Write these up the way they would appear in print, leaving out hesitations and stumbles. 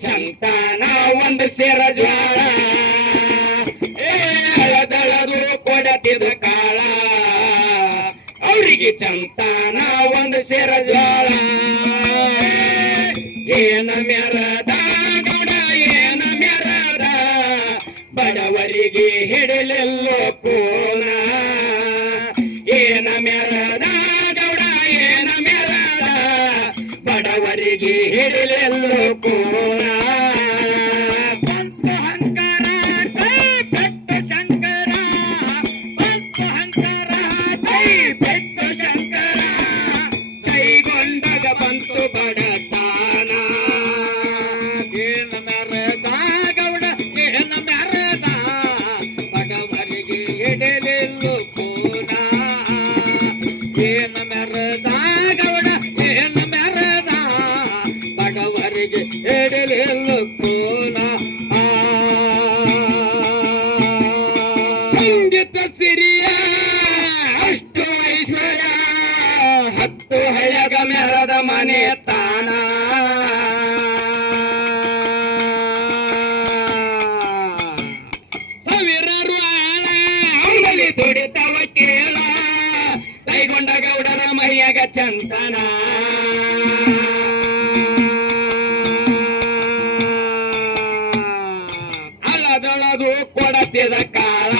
ಚಂತಾನ ಒಂದು ಸೇರ ಜ್ವಾಳ ಹಳದಳದು ಕೊಡತಿದ ಕಾಳ ಅವರಿಗೆ ಚಂತಾನ ಒಂದು ಸೇರ ಜ್ವಾಳ ಏನ ಮೆರದ ಗೌಡ ಏನ ಮೆರದ ಬಡವರಿಗೆ ಹಿಡಲೆಲ್ಲೋ ಕೋನ ಏನ ಮೆರದ ಗೌಡ ಏನ ಮೆರದ ಬಡವರಿಗೆ ಹಿಡಲೆಲ್ಲೋ ಕೋನ ಸಂಗೀತ ಸಿರಿಯ ಅಷ್ಟು ಐಶ್ವರ್ಯ ಹತ್ತು ಹಳೆಗ ಮೆರದ ಮನೆ ತಾಣ ಸಾವಿರಾರು ಆಳ ಅವನಲ್ಲಿ ದುಡಿತವ ಕೇಳ ಕೈಗೊಂಡ ಗೌಡರ ಮೈಯಾಗ ಚಂತನ ಅಳದಳದು ಕೊಡತಿದ ಕಾಳ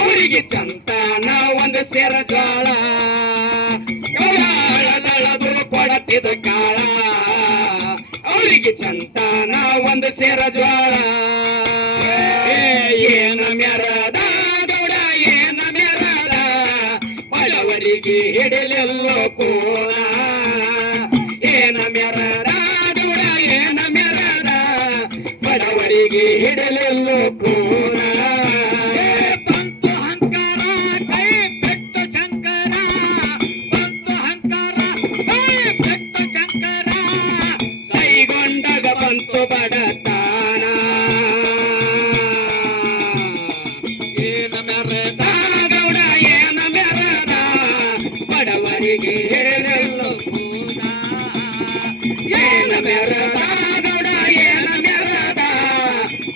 ಅವರಿಗೆ ಚಂತನ ಒಂದು ಸೇರ ಜ್ವಾಳ ಅಳದಳದು ಕೊಡತಿದ ಕಾಳ ಅವರಿಗೆ ಚಂತನ ಒಂದು ಸೇರ ಜ್ವಾಳ ಏನ ಮೆರದ ಗೌಡ ಏನ ಮೆರದ ಬಡವರಿಗೆ ಹಿಡಲೆಲ್ಲೋ ಕೋಣ ಏನ ಮೆರದ ಗೌಡ ಏನ ಮೆರದ ಬಡವರಿಗೆ ಹಿಡಲೆಲ್ಲೋ ಕೋಣ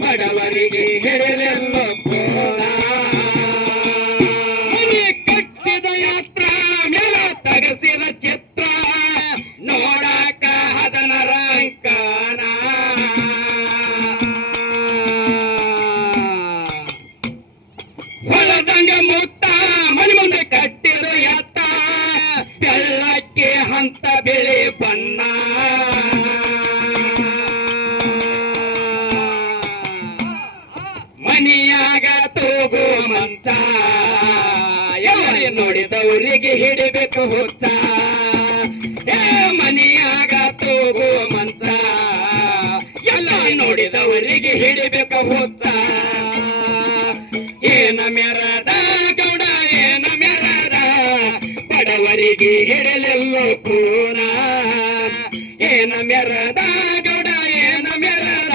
ಬಡವರಿಗೆ ಹಿಡಲೆಲ್ಲೋ ಕೋಣ ಮನೆ ಕಟ್ಟಿದ ಯಾತ್ರ ಮೇಲ ತಗಸಿದ ಚಿತ್ರ ನೋಡಾಕ ಹದನರ ಅಂಕನ ಹೊಲದಂಗ ಮುಕ್ತ ಮನೆ ಮುಂದೆ ಕಟ್ಟಿದ ಯಾತ ಬೆಳ್ಳಕ್ಕೆ ಹಂತ ಬೆಳೆ ಬಣ್ಣ ಮನಿಯಾಗ ತೂಗು ಮಂಚ ಎಲ್ಲರೇ ನೋಡಿದವರಿಗೆ ಹಿಡಿಬೇಕು ಹುಚ್ಚ ಮನಿಯಾಗ ತೂಗು ಮಂಚ ಎಲ್ಲ ನೋಡಿದವರಿಗೆ ಹಿಡಿಬೇಕು ಹುಚ್ಚ ಏನ ಮೆರದ ಗೌಡ ಏನ ಮೆರದ ಬಡವರಿಗೆ ಹಿಡಲೆಲ್ಲೋ ಕೋಣ ಏನ ಮೆರದ ಗೌಡ ಏನ ಮೆರದ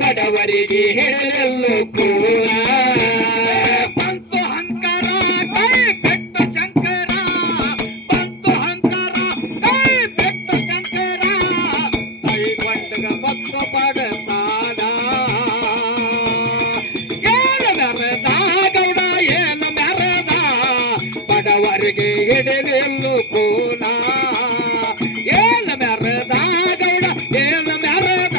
ಬಡವರಿಗೆ ಹಿಡಲೆಲ್ಲೋ ಕೋಣ ಬಂತು ಹಂಕಾರ ಕೈ ಬೆಟ್ಟು ಶಂಕರ ಬಂತು ಹಂಕಾರ ಕೈ ಬೆಟ್ಟು ಶಂಕರ ಕೈಗೊಂಡಗ ಬತ್ತು ಪಡತಾದ ಏನ ಮೆರದ ಗೌಡ ಏನ ಮೆರದ ಬಡವರಿಗೆ ಹಿಡಲೆಲ್ಲೋ ಕೋಣ ಏನ ಮೆರದ ಗೌಡ ಏನ ಮೆರದ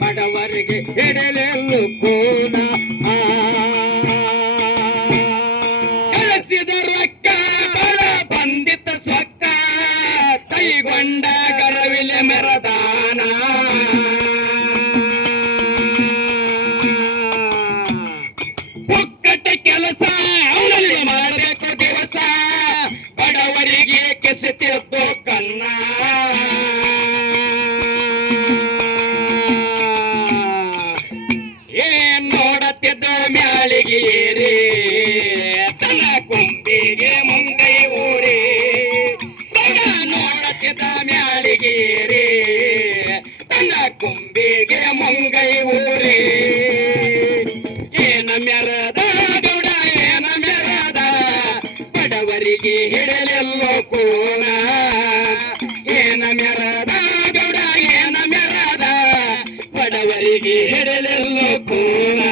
ಬಡವರಿಗೆ ಹಿಡಲೆಲ್ಲೋ ಕೋಣ ಕಳಿಸಿದ ರೊಕ್ಕ ಬಳ ಬಂದಿತ ಸೊಕ್ಕ ಕೈಗೊಂಡ ಗರವಿಲೆ ಮೆರದಾನ ಪುಕ್ಕಟ ಕೆಲಸ ಅವನಲ್ಲಿ ಮಾಡಬೇಕು ದಿವಸ ಬಡವರಿಗೆ ಕೆಸತಿದ್ದು ಕನ್ನ ಮ್ಯಾಳಿಗೇರಿ ತನ್ನ ಕೊಂಬಿಗೆ ಮುಂಗೈ ಊರಿ ನೋಡತಿದ್ದ ಮ್ಯಾಳಿಗೇರಿ ತನ್ನ ಕೊಂಬಿಗೆ ಮುಂಗೈ ಊರಿ ಏನ ಮೆರದ ಗೌಡ ಏನ ಮೆರದ ಬಡವರಿಗೆ ಹಿಡಲೆಲ್ಲೋ ಕೋಣ ಏನ ಮೆರದ ಗೌಡ ಏನ ಮೆರದ ಬಡವರಿಗೆ ಹಿಡಲೆಲ್ಲೋ ಕೂನ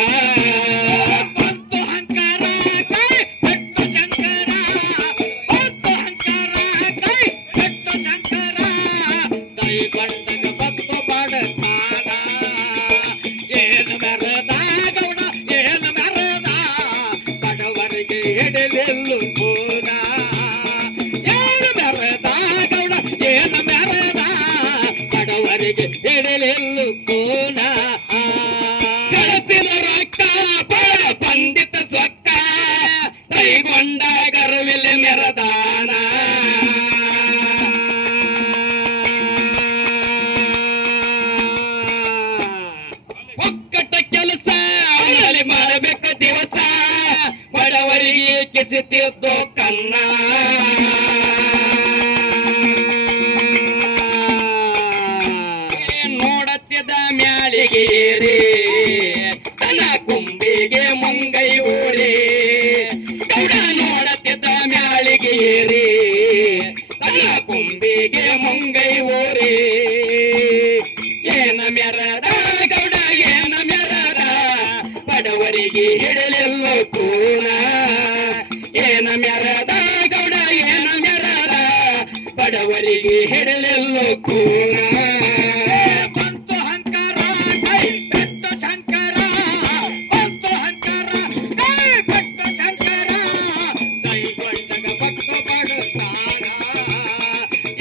ಬಂತು ಹಂಕಾರ ಕೈ ಬಿಟ್ಟು ಶಂಕರ ಬಂತು ಹಂಕಾರ ಕೈ ಬಿಟ್ಟು ಶಂಕರ ದೈವಂತಗ ಭಕ್ತ ಬಡತಾನ ಏನು ಮೆರದ ಗೌಡ ಏನು ಮೆರದ ಬಡವರಿಗೆ ಹಿಡಲೆಲ್ಲೋ ಕೂನ ಏನು ಮೆರದ ಗೌಡ ಏನು ಮೆರದ ಬಡವರಿಗೆ ಹಿಡಲೆಲ್ಲೋ ಕೂನ ಕಳಸಿದ ರೊಕ್ಕ ಪಂಡಿತ ಸೊಕ್ಕ ಕೈಗೊಂಡ ಗರ್ವಿಲ್ ಮೆರದಾನ ಒಕ್ಕಟ ಕೆಲಸ ಅಲ್ಲಿ ಮಾಡಬೇಕ ದಿವಸ ಬಡವರಿಗೆ ಕಿಸಿತಿದ್ದು ಕನ್ನ ನೋಡತ್ತಿದ ಮ್ಯಾಳಿಗೇರಿ ತನ್ನ ಕುಂಬಿಗೆ ಮುಂಗೈ ಊರಿ ಗೌಡ ನೋಡತ್ತಿದ್ದ ಮ್ಯಾಳಿಗೇರಿ ತನ್ನ ಕುಂಬಿಗೆ ಮುಂಗೈ ಊರಿ ಏನ ಮೆರದ ಗೌಡ ಏನ ಮೆರದ ಬಡವರಿಗೆ ಹಿಡಲೆಲ್ಲೋ ಕೂನ ಏನ ಮೆರದ ಗೌಡ ಏನ ಮೆರದ ಬಡವರಿಗೆ ಹಿಡಲೆಲ್ಲೋ ಕೂನ ಬಂತು ಹಂಕಾರ ಕೈ ಬಿಟ್ಟು ಶಂಕರ ಬಂತು ಹಂಕಾರ ಕೈ ಬಿಟ್ಟು ಶಂಕರ ದೈವಂತಗ ಭಕ್ತ ಬಡತಾನ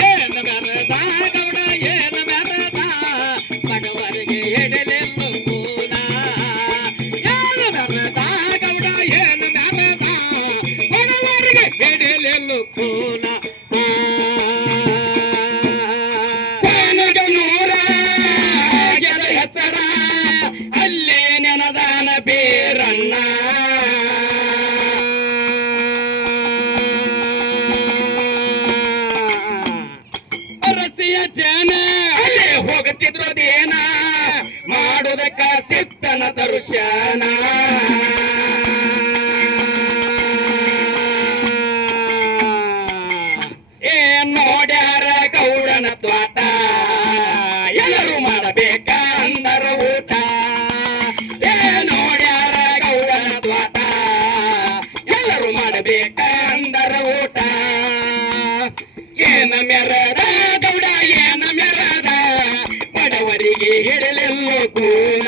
ಏನು ಮೆರದ ಗೌಡ ಏನು ಮೆರದ ಬಡವರಿಗೆ ಹಿಡಲೆಲ್ಲೋ ಕೂನ ಏನು ಮೆರದ ಗೌಡ ಏನು ಮೆರದ ಬಡವರಿಗೆ ಹಿಡಲೆಲ್ಲೋ ಕೂನ ನೂರ ಗೆದ ಹೆಸರ ಅಲ್ಲೇ ನೆನದಾನ ಬೇರಣ್ಣ ರಸಿಯ ಜನ ಅಲ್ಲೇ ಹೋಗುತ್ತಿದ್ರು ದೇನ ಮಾಡುವುದಕ್ಕ ಸಿತ್ತನ ದರ್ಶನ ನೋಡ್ಯಾರ ಗೌಡನ ತ್ವಾಟ ಎಲ್ಲರೂ ಮಾಡಬೇಕ ಅಂದರ ಊಟ ನೋಡ್ಯಾರ ಗೌಡನ ತ್ವಾಟ ಎಲ್ಲರೂ ಮಾಡಬೇಕ ಅಂದರ ಊಟ ಏನ ಮೆರದ ಗೌಡ ಏನ ಮೆರದ ಬಡವರಿಗೆ ಹಿಡಲೆಲ್ಲೋ ಕೂನ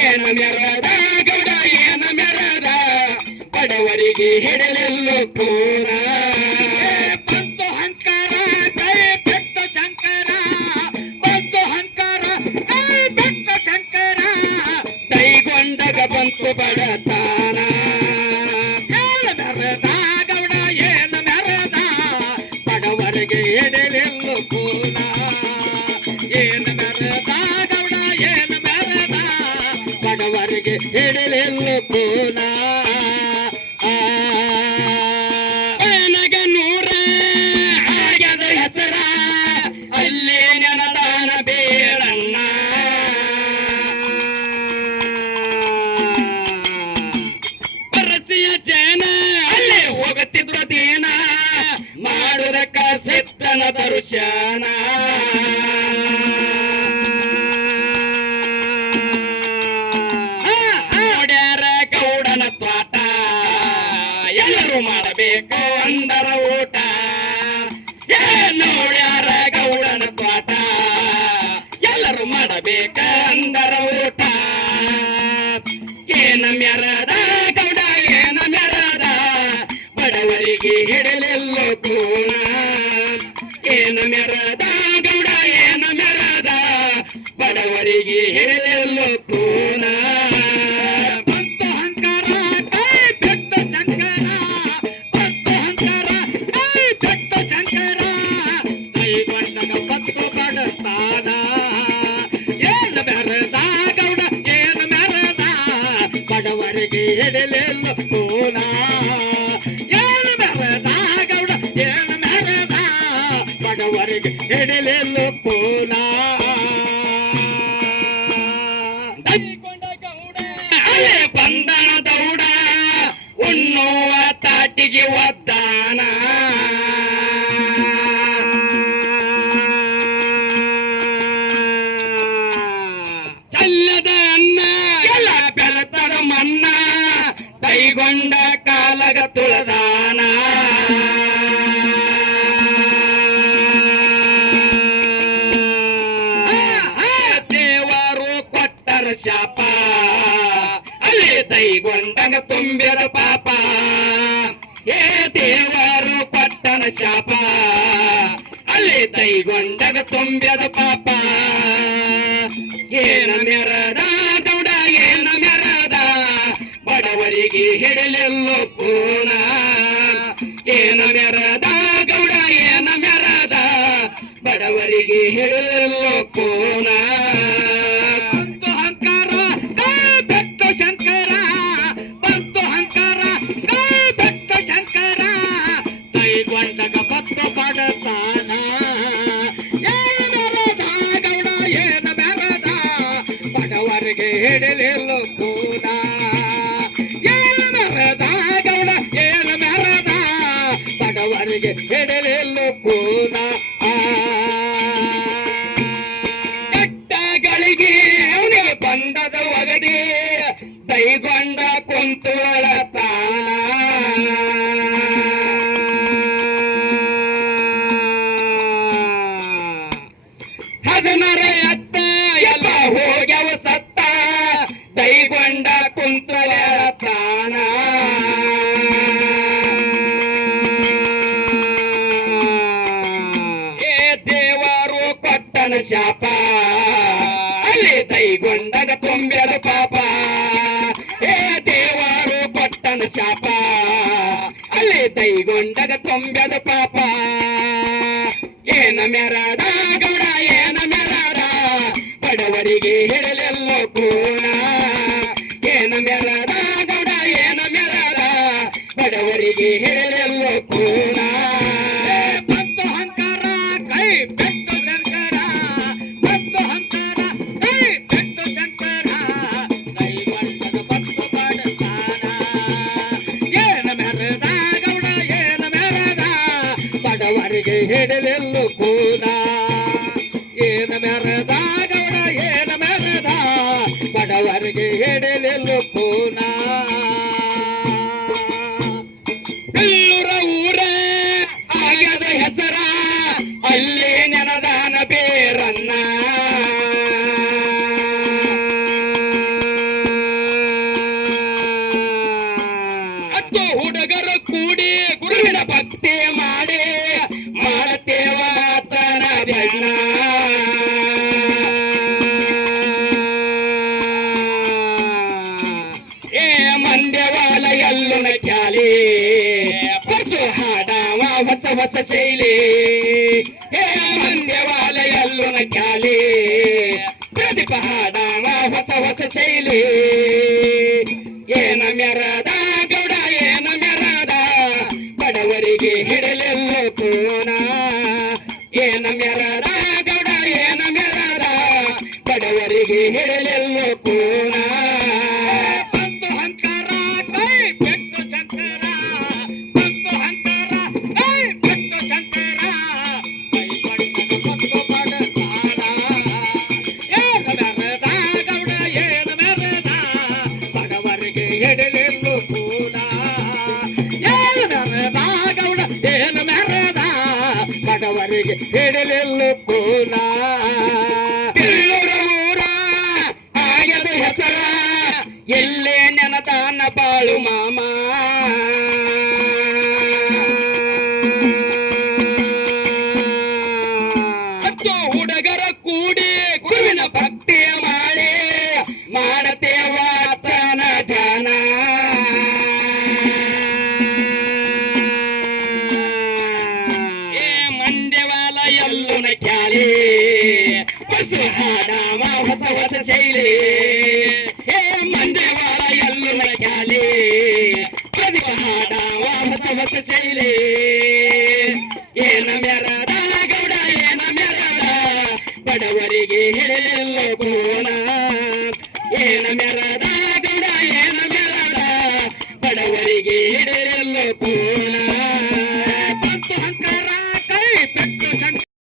ಏನ ಮೆರದ ಗೌಡ ಏನ ಮೆರದ ಬಡವರಿಗೆ ಹಿಡಲೆಲ್ಲೋ ಕೂನ ಬಂತು ಹಂಕಾರ ಕೈ ಬಿಟ್ಟು ಶಂಕರ ಬಂತು ಹಂಕಾರ ಕೈ ಬಿಟ್ಟು ಶಂಕರ ದೈಗೊಂಡಗ ಬಂತು ಬಡತಾನ ಏನು ಮೆರದ ಗೌಡ ಏನು ಮೆರದ ಬಡವರಿಗೆ ಹಿಡಲೆಲ್ಲೋ ಕೂನ ಏನು ಮೆರದ ಗೌಡ ಏನು ಮೆರದ ಬಡವರಿಗೆ ಹಿಡಲೆಲ್ಲೋ ಕೂನ ನೂರ ಆಗ್ಯದ ಹೆಸರ ಅಲ್ಲಿ ನೆನದಾನ ಬೇರಣ್ಣ ರಸಿಯ ಜನ ಅಲ್ಲಿ ಹೋಗುತ್ತಿದ್ರು ದೇನ ಮಾಡುವುದಕ್ಕ ಸಿತ್ತನ ದರ್ಶನ ನೋಡ್ಯಾರ ಗೌಡನ ತ್ವಾಟ ಎಲ್ಲರೂ ಮಾಡಬೇಕು ಅಂದರ ಊಟ ನೋಡ್ಯಾರ ಗೌಡನ ತ್ವಾಟ ಎಲ್ಲರೂ ಮಾಡಬೇಕ ಅಂದರ ಊಟ ಏನ ಮೆರದ ಗೌಡ ಏನ ಮೆರದ ಬಡವರಿಗೆ ಹಿಡಲೆಲ್ಲೋ ಕೂನ ಏನ ಮೆರದ ಗೌಡ ಏನ ಮೆರದ ಬಡವರಿಗೆ ಹಿಡಲೆಲ್ಲೋ ಕೂನ ಬಂತು ಹಂಕಾರ ಕೈ ಬಿಟ್ಟು ಶಂಕರ ಬಂತು ಹಂಕಾರ ಕೈ ಬಿಟ್ಟು ಶಂಕರ ದೈವಂತಗ ಭಕ್ತ ಬಡತಾನ ಏನು ಮೆರದ ಗೌಡ ಏನು ಮೆರದ ಬಡವರಿಗೆ ಹಿಡಲೆಲ್ಲೋ ಕೂನ ಏನು ಮೆರದ ಗೌಡ ಏನು ಮೆರದ ಬಡವರಿಗೆ ಹಿಡಲೆಲ್ಲೋ ಕೂನ ಅಲೆ ಬಂದನ ದೌಡ ಉಣ್ಣುವ ತಾಟಿಗೆ ಒದ್ದಾನ ಚಲ್ಲದ ಅನ್ನ ಎಲ್ಲ ಬೆಳತದ ಮನ್ನ ಕೈಗೊಂಡ ಕಾಲಗ ತುಳದಾನ ದೇವರು ಕೊಟ್ಟರ ಶಾಪ ಅಲ್ಲಿ ದೈಗೊಂಡಗ ತುಂಬಿರ ಪಾಪ ಏ ದೇವರು ಕೊಟ್ಟನ ಶಾಪ ಅಲ್ಲಿ ದೈಗೊಂಡಗ ತುಂಬ್ಯದ ಪಾಪ ಏನ ಮೆರದ ಗೌಡ ಏನ ಮೆರದ ಬಡವರಿಗೆ ಹಿಡಲೆಲ್ಲೋ ಕೋನ ಏನ ಮೆರದ ಗೌಡ ಏನ ಮೆರದ ಬಡವರಿಗೆ ಹಿಡಲೆಲ್ಲೋ ಕೋನ ಬಂತು ಅಹಂಕಾರ ಬೆಟ್ಟು ಶಂಕರ ಬಂತು ಅಹಂಕಾರ ಬೆಟ್ಟು ಶಂಕರ ದೈಗೊಂಡಗ ಬತ್ತು ಬಡತಾನ ಬಡವರಿಗೆ ಹಿಡಲೆಲ್ಲೋ ಕೂನ ಏನ ಮೆರದ ಗೌಡ ಏನ ಮೆರದ ಬಡವರಿಗೆ ಹಿಡಲೆಲ್ಲೋ ಕೂನ ಕೆಟ್ಟಗಳಿಗೆ ಅವನಿಗೆ ಬಂದದ ಒಗಡಿ ದೈಗೊಂಡ ಕುಂತುಳ ತಾನ ಹದನರ ಎತ್ತ ಎಲ್ಲ ಹೋಗ್ಯವ ಸತ್ತ ದೈಗೊಂಡ ಕುಂತುಳ ತಾನ ಏ ದೇವರು ಕೊಟ್ಟನ ಶಾಪ ಅಲ್ಲಿ ದೈಗೊಂಡಗ ತುಂಬ್ಯದ ಪಾಪ ಏ ದೇವರು ಕೊಟ್ಟನ ಶಾಪ ಅಲ್ಲಿ ದೈಗೊಂಡಗ ತುಂಬ್ಯದ ಪಾಪ ಏನ ಮೆರದ ಗೌಡ ಏನ ಮೆರದ ಬಡವರಿಗೆ ಹಿಡಲೆಲ್ಲೋ ಕೋನ ಏನ ಮೆರದ ಗೌಡ ಏನ ಮೆರದ ಬಡವರಿಗೆ ಹಿಡಲೆಲ್ಲೋ ಕೋನ ಬಂತು ಅಹಂಕಾರ ಕೈ ಬೆಟ್ಟು ಶಂಕರ ಬಂತು ಅಹಂಕಾರ ಕೈ ಬೆಟ್ಟು ಶಂಕರ ದೈವಂತದ ಬತ್ತು ಬಡತಾನ ಏನ ಮೆರದ ಗೌಡ ಏನ ಮೆರದ ಬಡವರಿಗೆ ಹಿಡಲೆಲ್ಲೋ ಕೋನ ಏನ ಮೆರದ ಗೌಡ ಏನ ಮೆರದ ಬಡವರಿಗೆ ಹಿಡಲೆಲ್ಲೋ ಕೋನ ಬೆಳ್ಳೂರ ಊರ ಆಗ್ಯದ ಹೆಸರ ಅಲ್ಲಿ ನೆನದಾನ ಬೇರನ್ನ ಹತ್ತು ಹುಡುಗರು ಕೂಡಿ ಗುರುವಿನ ಭಕ್ತಿ ಮಾಡಿ ಮಾಡತೇವ ಆತನ ಬೆನ್ನ ಏ ಮಂಡ್ಯವಾಲ ಎಲ್ಲುನ ಕ್ಯಾಲಿ ಪಶು ಹಾಡವ ಹೊಸ ಹೊಸ ಶೈಲಿ ಏ ಮಂಡ್ಯವಾಲ ಎಲ್ಲುನ ಕ್ಯಾಲಿ ಪ್ರದೀಪ ಹಾಡವ ಹೊಸ ಹೊಸ ಶೈಲಿ ಏನ ಮೆರದ ಗೌಡ ಏನ ಮೆರದ ಬಡವರಿಗೆ ಹಿಡಲೆಲ್ಲೋ ಕೋನ ಏನ ಮೆರದ ಗೌಡ ಏನ ಮೆರದ ಬಡವರಿಗೆ ಹಿಡಲೆಲ್ಲೋ ಕೋನ ಬಂತು ಅಹಂಕಾರ ಕೈ ಬೆಟ್ಟು ಶಂಕರ ಬಂತು ಅಹಂಕಾರ ಕೈ ಬೆಟ್ಟು ಶಂಕರ ದೈಗೊಂಡಗ ಬತ್ತು ಬಡತಾನ ಏನ ಮೆರದ ಗೌಡ ಏನ ಮೆರದ ಬಡವರಿಗೆ ಹಿಡಲೆಲ್ಲೋ ಕೋನ ಏನ ಮೆರದ ಗೌಡ ಏನ ಮೆರದ ಬಡವರಿಗೆ ಹಿಡಲೆಲ್ಲೋ ಕೋನ ಬೆಳ್ಳೂರ ಊರ ಆಗ್ಯದ ಹೆಸರ ಎಲ್ಲೇ ನೆನದಾನ ಬಾಳು ಮಾಮ ಹತ್ತು ಹುಡುಗರ ಕೂಡಿ ಗುರುವಿನ ಭಕ್ತಿ ಮಾಡಿ ಮಾಡತೇವ ಆತನ ಧ್ಯಾನ ಏ ಮಂಡ್ಯವಾಲ ಎಲ್ಲುನ ಕ್ಯಾಲಿ ಪಶು ಹಾಡವ ಹೊಸ ಹೊಸ ಶೈಲಿ ಏ ಮಂಡ್ಯವಾಲ ಎಲ್ಲುನ ಕ್ಯಾಲಿ ಪ್ರದೀಪ ಹಾಡವ ಹೊಸ ಹೊಸ ಶೈಲಿ ಏನ ಮೆರದ ಗೌಡ ಏನ ಮೆರದ ಬಡವರಿಗೆ ಹಿಡಲೆಲ್ಲೋ ಕೋನ ಏನ ಮೆರದ ಗೌಡ ಏನ ಮೆರದ ಬಡವರಿಗೆ ಹಿಡಲೆಲ್ಲೋ ಕೋನ